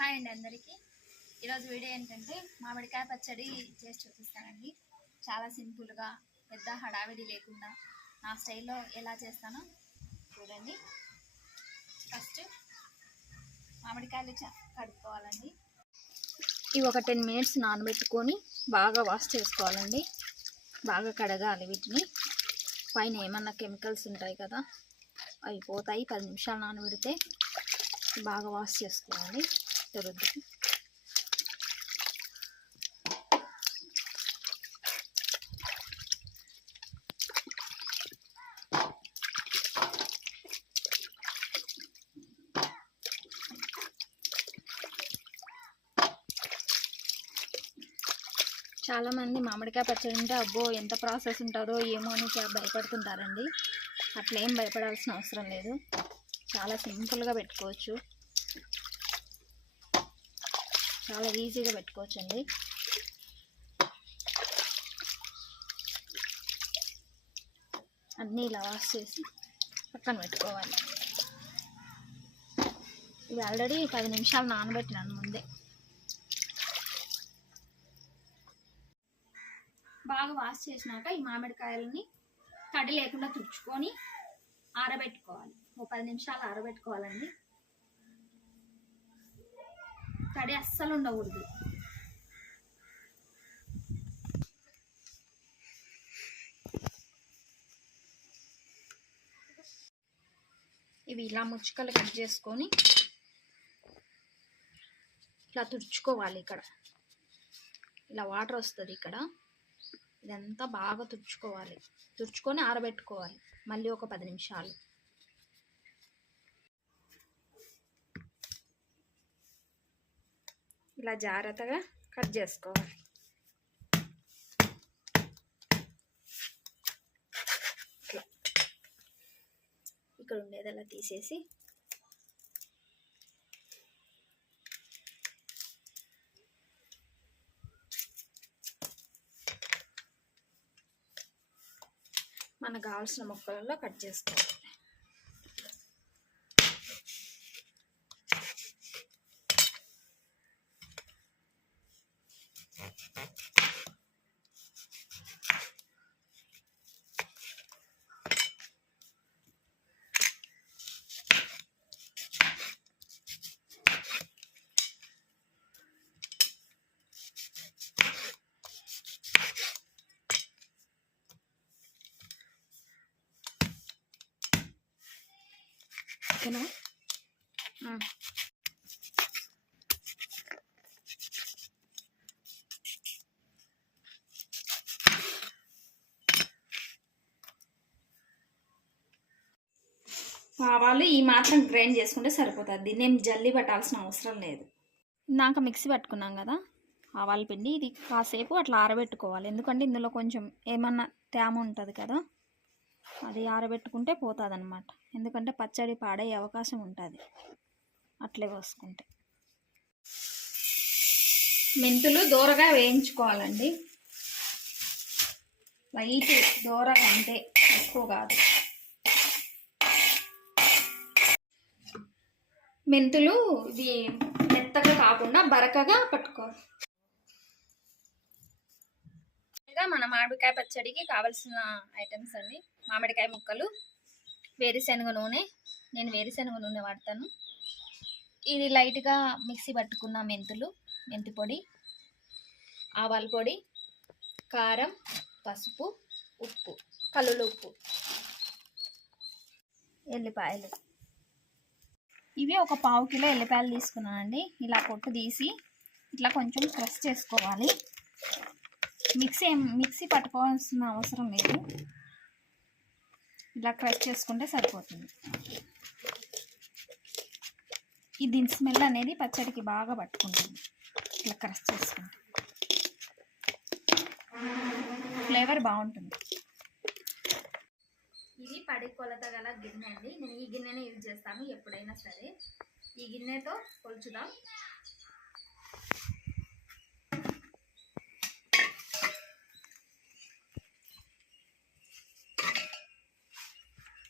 Hi అండి అందరికీ. ఈరోజు వీడియో ఏంటంటే మామిడికాయ పచ్చడి చేసి చూపిస్తానండి. చాలా సింపుల్గా, పెద్ద హడావిడి లేకుండా నా స్టైల్లో ఎలా చేస్తానో చూడండి. ఫస్ట్ మామిడికాయలు కడుక్కోవాలండి. ఇవి ఒక 10 మినిట్స్ నానబెట్టుకొని బాగా వాష్ చేసుకోవాలండి. బాగా కడగాలి వీటిని. పైన ఏమన్నా కెమికల్స్ ఉంటాయి కదా, అవి పోతాయి. 10 నిమిషాలు నానబెడితే బాగా వాష్ చేసుకోవాలి. రుద్దుకి చాలామంది మామిడికాయ పచ్చడి అంటే అబ్బో ఎంత ప్రాసెస్ ఉంటుందో ఏమో అని భయపడుతుంటారండి. అట్లా ఏం భయపడాల్సిన అవసరం లేదు. చాలా సింపుల్గా పెట్టుకోవచ్చు, చాలా ఈజీగా పెట్టుకోవచ్చండి. అన్నీ ఇలా వాష్ చేసి పక్కన పెట్టుకోవాలి. ఇది ఆల్రెడీ 10 నిమిషాలు నానబెట్టినాను ముందే. బాగా వాష్ చేసినాక ఈ మామిడికాయలని తడి లేకుండా తుడుచుకొని ఆరబెట్టుకోవాలి. 10 నిమిషాలు ఆరబెట్టుకోవాలండి. తడి అస్సలు ఉండకూడదు. ఇవి ఇలా ముచ్చుకలు కట్ చేసుకొని ఇలా తుడుచుకోవాలి. ఇక్కడ ఇలా వాటర్ వస్తుంది. ఇక్కడ ఇదంతా బాగా తుడుచుకోవాలి. తుడుచుకొని ఆరబెట్టుకోవాలి మళ్ళీ ఒక 10 నిమిషాలు. ఇలా జాగ్రత్తగా కట్ చేసుకోవాలి. ఇక్కడ ఉండేది అలా తీసేసి మనకు కావాల్సిన ముక్కలలో కట్ చేసుకోవాలి. ఓకేనా? ఆవాలు ఈ మాత్రం గ్రైండ్ చేసుకుంటే సరిపోతుంది. దీన్ని ఏం జల్లి పట్టాల్సిన అవసరం లేదు. ఇందాక మిక్సీ పట్టుకున్నాం కదా ఆవాల పిండి, ఇది కాసేపు అట్లా ఆరబెట్టుకోవాలి. ఎందుకంటే ఇందులో కొంచెం ఏమన్నా తేమ ఉంటుంది కదా, అది ఆరబెట్టుకుంటే పోతుంది అన్నమాట. ఎందుకంటే పచ్చడి పాడయ్యే అవకాశం ఉంటుంది అట్లే పోసుకుంటే. మెంతులు దోరగా వేయించుకోవాలండి. లైట్ దోరగా, అంటే ఎక్కువ కాదు. మెంతులు ఇది మెత్తగా కాకుండా బరకగా పట్టుకోవాలి. మన మామిడికాయ పచ్చడికి కావాల్సిన ఐటమ్స్ అండి: మామిడికాయ ముక్కలు, వేరుశనగ నూనె. నేను వేరుశనగ నూనె వాడతాను. ఇది లైట్గా మిక్సీ పట్టుకున్న మెంతులు, మెంతి పొడి, ఆవాల పొడి, కారం, పసుపు, ఉప్పు, కల్లులు ఉప్పు, ఎల్లిపాయలు. ఇవి ఒక 1/2 కిలో ఎల్లిపాయలు తీసుకున్నానండి. ఇలా పొట్టు తీసి ఇట్లా కొంచెం క్రష్ చేసుకోవాలి. మిక్సీ పట్టుకోవాల్సిన అవసరం లేదు. ఇలా క్రష్ చేసుకుంటే సరిపోతుంది. దీని స్మెల్ అనేది పచ్చడికి బాగా పట్టుకుంటుంది. ఇట్లా క్రష్ చేసుకుంటే ఫ్లేవర్ బాగుంటుంది. ఇది పడి కొలత గల గిన్నె అండి. నేను ఈ గిన్నెనే యూజ్ చేస్తాను ఎప్పుడైనా సరే. ఈ గిన్నెతో కొలుచుదాం.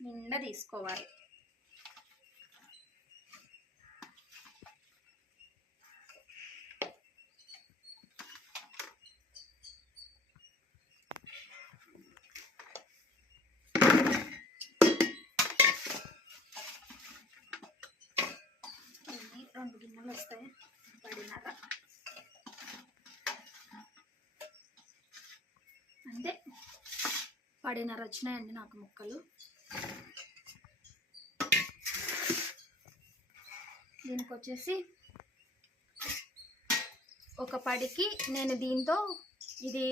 నిండా తీసుకోవాలి. 2 గిన్నెలు వస్తాయి. పడినర అంటే పడినర వచ్చినాయండి నాకు ముక్కలు. దీనికి వచ్చేసి ఒక పడికి నేను దీంతో ఇది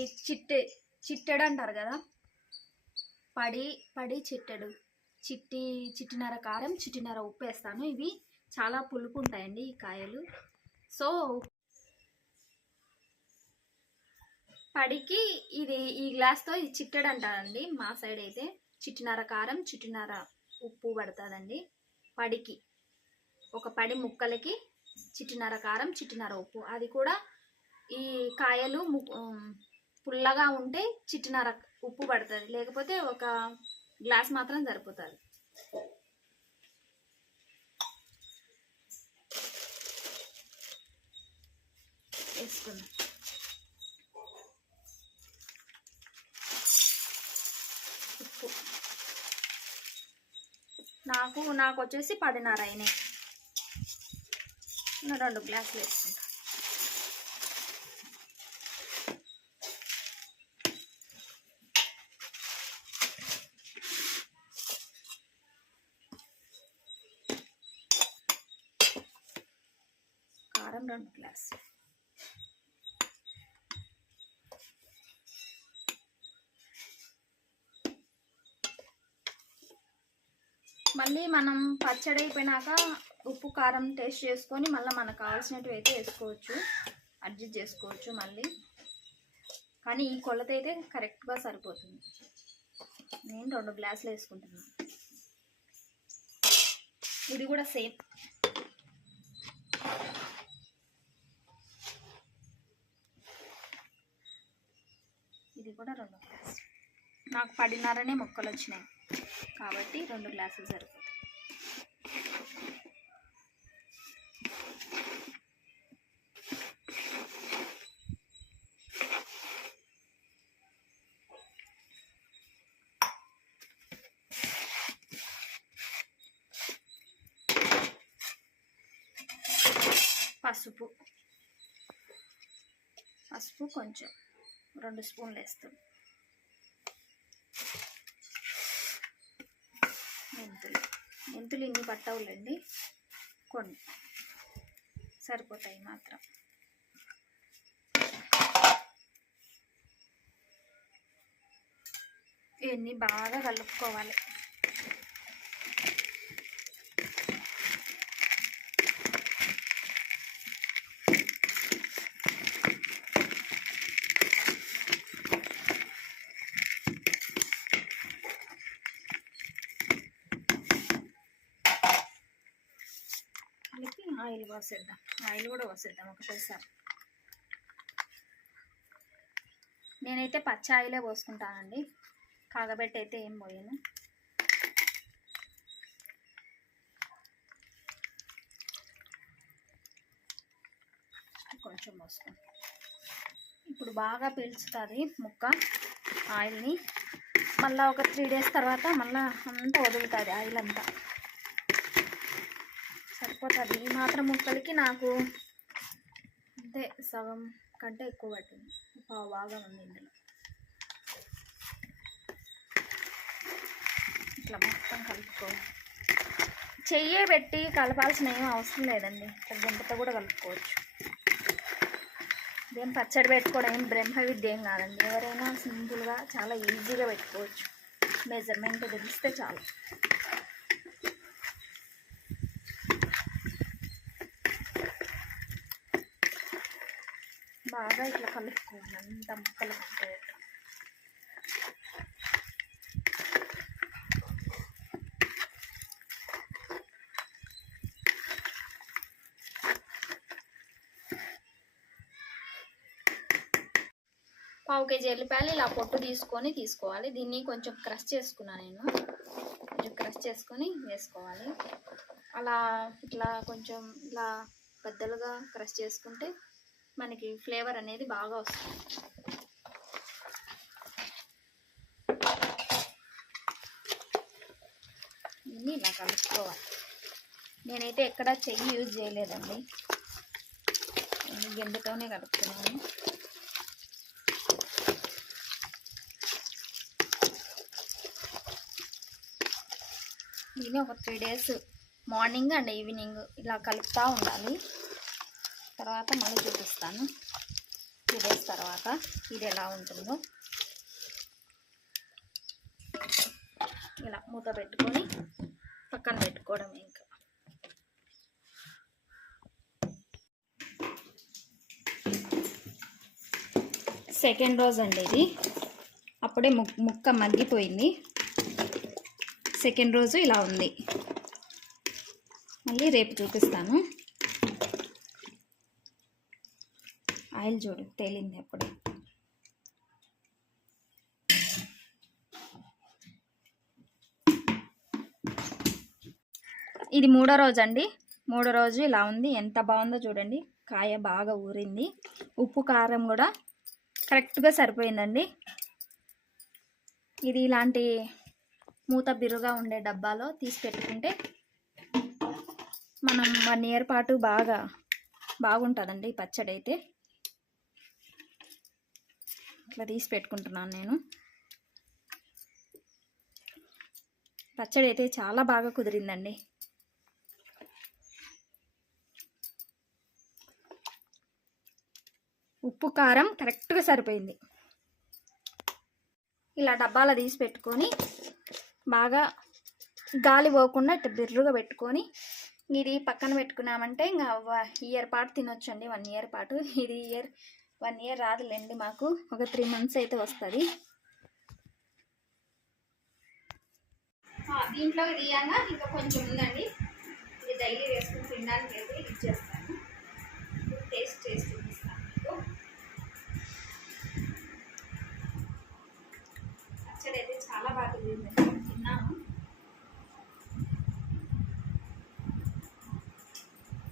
చిట్టెడు అంటారు కదా, పడి చిట్టినర కారం, చిట్టినర ఉప్పు వేస్తాను. ఇవి చాలా పులుపు ఉంటాయండి ఈ కాయలు. సో పడికి ఇది ఈ గ్లాస్తో ఇది చిట్టెడు అంటారండి మా సైడ్ అయితే. చిట్టినర కారం, చిట్టినర ఉప్పు పడుతుందండి పడికి. ఒక పడి ముక్కలకి చిట్టినర కారం, చిట్టినర ఉప్పు. అది కూడా ఈ కాయలు పుల్లగా ఉంటే చిట్టినర ఉప్పు పడుతుంది, లేకపోతే ఒక గ్లాస్ మాత్రం సరిపోతుంది. వేసుకుందాం. ఉప్పు నాకు వచ్చేసి 10.5 అయినాయి. 2 గ్లాసులు వేసుకుంటా. కారం 2 గ్లాసులు. మళ్ళీ మనం పచ్చడి అయిపోయినాక ఉప్పు కారం టేస్ట్ చేసుకొని మళ్ళీ మనకు కావాల్సినవి అయితే వేసుకోవచ్చు, అడ్జస్ట్ చేసుకోవచ్చు మళ్ళీ. కానీ ఈ కొలత అయితే కరెక్ట్గా సరిపోతుంది. నేను 2 గ్లాసులు వేసుకుంటున్నాను. ఇది కూడా సేమ్. ఇది కూడా 2 గ్లాసులు. నాకు 10.5 ముక్కలు వచ్చినాయి కాబట్టి 2 గ్లాసులు సరిపోతాయి. పసుపు కొంచెం 2 స్పూన్లు వేస్తాం. మెంతులు ఇన్ని పట్టవులండి, కొన్ని సరిపోతాయి మాత్రం. ఇవన్నీ బాగా కలుపుకోవాలి. ఆయిల్ పోసేద్దాం. ఆయిల్ కూడా పోసేద్దాం ఒకటేసారి. నేనైతే పచ్చి ఆయిలే పోసుకుంటానండి, కాగబెట్టి అయితే ఏం పోయాను. కొంచెం పోసుకుంటాం. ఇప్పుడు బాగా పీల్చుతుంది ముక్క ఆయిల్ని. మళ్ళీ ఒక 3 days తర్వాత మళ్ళీ అంతా వదులుతుంది ఆయిల్ అంతా, సరిపోతుంది. ఈ మాత్రం ముక్కలకి నాకు అంతే, సగం కంటే ఎక్కువ పట్టింది. బాగా ఉంది ఇందులో. ఇట్లా మొత్తం కలుపుకోవాలి. చెయ్యే పెట్టి కలపాల్సిన ఏం అవసరం లేదండి, గంటతో కూడా కలుపుకోవచ్చు. ఇదేం పచ్చడి పెట్టుకోవడం ఏం బ్రహ్మ విద్య ఏం కాదండి. ఎవరైనా సింపుల్గా చాలా ఈజీగా పెట్టుకోవచ్చు. మెజర్మెంట్ తెలిస్తే చాలు. బాగా ఇట్లా కలుపుకోవాలి అంత ముక్కలు పెట్టేటట్టు. పావు కేజీ ఎల్లిపాయలు ఇలా పొట్టు తీసుకోవాలి. దీన్ని కొంచెం క్రష్ చేసుకున్నాను నేను. కొంచెం క్రష్ చేసుకొని వేసుకోవాలి. అలా ఇట్లా కొంచెం ఇలా పెద్దలుగా క్రష్ చేసుకుంటే మనకి ఫ్లేవర్ అనేది బాగా వస్తుంది. దీన్ని ఇలా కలుపుకోవాలి. నేనైతే ఎక్కడ చెయ్యి యూజ్ చేయలేదండి, గెంటుతోనే కలుపుతున్నాను. ఇది ఒక 3 days మార్నింగ్ అండ్ ఈవినింగ్ ఇలా కలుపుతూ ఉండాలి. తర్వాత మళ్ళీ చూపిస్తాను 3 days తర్వాత ఇది ఎలా ఉంటుందో. ఇలా మూత పెట్టుకొని పక్కన పెట్టుకోవడం. ఇంకా సెకండ్ రోజు అండి ఇది, అప్పుడే ముక్క మగ్గిపోయింది. సెకండ్ రోజు ఇలా ఉంది. మళ్ళీ రేపు చూపిస్తాను. ఆయిల్ చూడు తేలింది అప్పుడే. ఇది 3వ రోజు అండి. 3వ రోజు ఇలా ఉంది. ఎంత బాగుందో చూడండి. కాయ బాగా ఊరింది. ఉప్పు కారం కూడా కరెక్ట్గా సరిపోయిందండి. ఇది ఇలాంటి మూత బిరుగా ఉండే డబ్బాలో తీసి పెట్టుకుంటే మనం 1 year పాటు బాగుంటుందండి పచ్చడి అయితే. ఇట్లా తీసి పెట్టుకుంటున్నాను నేను. పచ్చడి అయితే చాలా బాగా కుదిరిందండి. ఉప్పు కారం కరెక్ట్గా సరిపోయింది. ఇలా డబ్బాలో తీసి పెట్టుకొని బాగా గాలి పోకుండా ఇట్లా బిర్రుగా పెట్టుకొని ఇది పక్కన పెట్టుకున్నామంటే ఇంకా 1 year పాటు తినొచ్చండి. 1 year పాటు. ఇది 1 year రాదులేండి మాకు, ఒక 3 months అయితే వస్తుంది. దీంట్లో తీయంగా ఇంకా కొంచెం ఉందండి. ఇది డైలీ వేసుకుని తినడానికి అయితే ఇచ్చేస్తాను. టేస్ట్ చేసి చూపిస్తాను మీకు. పచ్చడి అయితే చాలా బాగా తిన్నాను.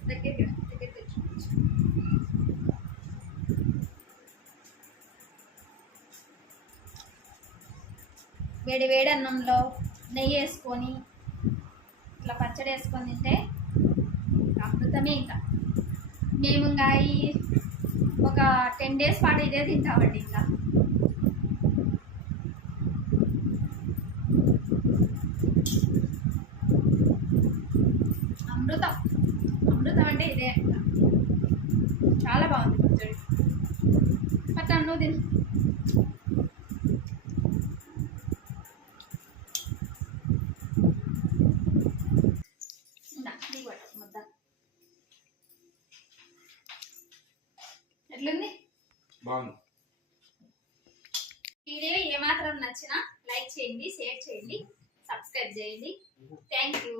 దగ్గర తెచ్చుకోవచ్చు. వేడి అన్నంలో నెయ్యి వేసుకొని ఇట్లా పచ్చడి వేసుకొని తింటే అమృతమే. ఇంకా మేము ఇంకా ఒక 10 days పాటు ఇదే తింటామండి. ఇంకా అమృతం అంటే ఇదే. చాలా బాగుంది పచ్చడి. పచ్చ నువ్వు తిను. ఎట్లుంది? బాగుంది. వీడియో ఏమాత్రం నచ్చినా లైక్ చేయండి, షేర్ చేయండి, సబ్స్క్రైబ్ చేయండి. Thank you.